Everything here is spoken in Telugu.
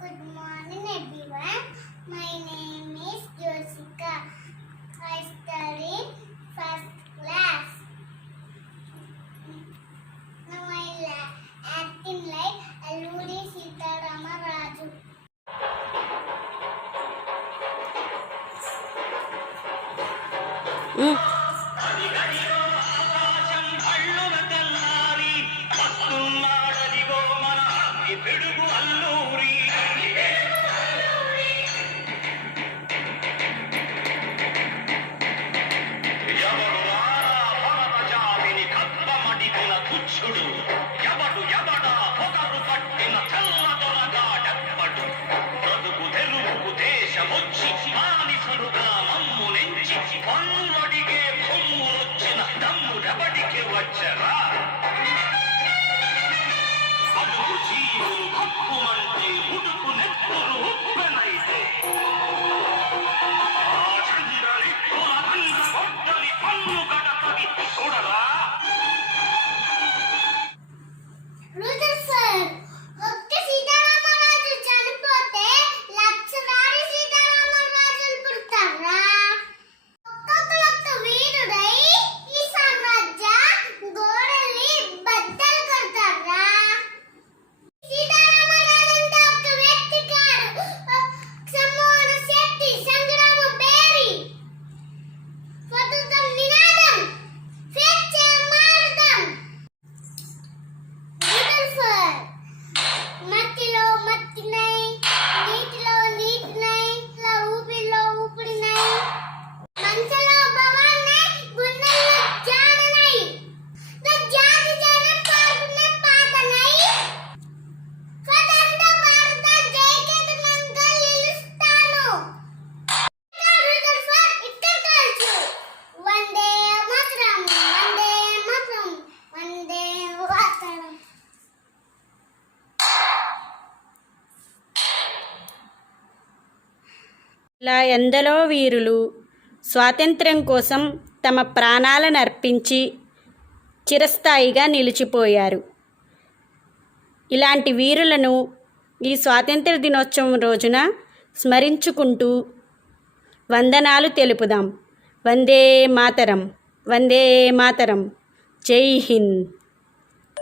Good morning, everyone. My name is Josika. I study first class. Now I acting like Alluri Sitarama Raju. ఎవడు ఎవడా పొగరు పట్టిన తెల్ల దొరగాడెవ్వడు బ్రతుకు తెలుగు దేశమొచ్చి బానిసలుగా మమ్ము నెంచి పన్నులడిగే కొమ్ములొచ్చిన దమ్ముడెవడికి వచ్చరా అడుగు జీవులు హక్కుమంటే ఉడుకు నెత్తురు ఉప్పెనైతే ఆ చంద్రని కులదండ కొట్టని పన్ను గడపది చూడరా. Rutherford, ఒక్క సీతారామరాజు చనిపోతే లక్షలాది సీతారామరాజులు పుడతారా? ఒక్కొక్క వీరుడై ఈ సామ్రాజ్య గోడల్ని బద్దలు కొడతారా? సీతారామరాజు అంటే ఒక వ్యక్తి కాదు, సమూహ శక్తి, సంగ్రామ పేరి, స్వతంత్రం నినాదం, స్వేచ్ఛ మార్గం. మట్టిలో మట్టినై, నీటిలో నీటినై, ఊపిరిలో ఊపిరినై, మనసులో భవాన్నై, గుండెల్లో జాననై, నా జాతి జనం పాడుకునే పాటనై, స్వతంత్ర భారత జయకేతనంగా నిలుస్తాను. ఇక్కడ కాల్చు. వందే మాతరం, వందే మాతరం, వందే మాతరం. ఇలా ఎందరో వీరులు స్వాతంత్ర్యం కోసం తమ ప్రాణాలను అర్పించి చిరస్థాయిగా నిలిచిపోయారు. ఇలాంటి వీరులను ఈ స్వాతంత్ర దినోత్సవం రోజున స్మరించుకుంటూ వందనాలు తెలుపుదాం. వందే మాతరం, వందే మాతరం. జై హింద్.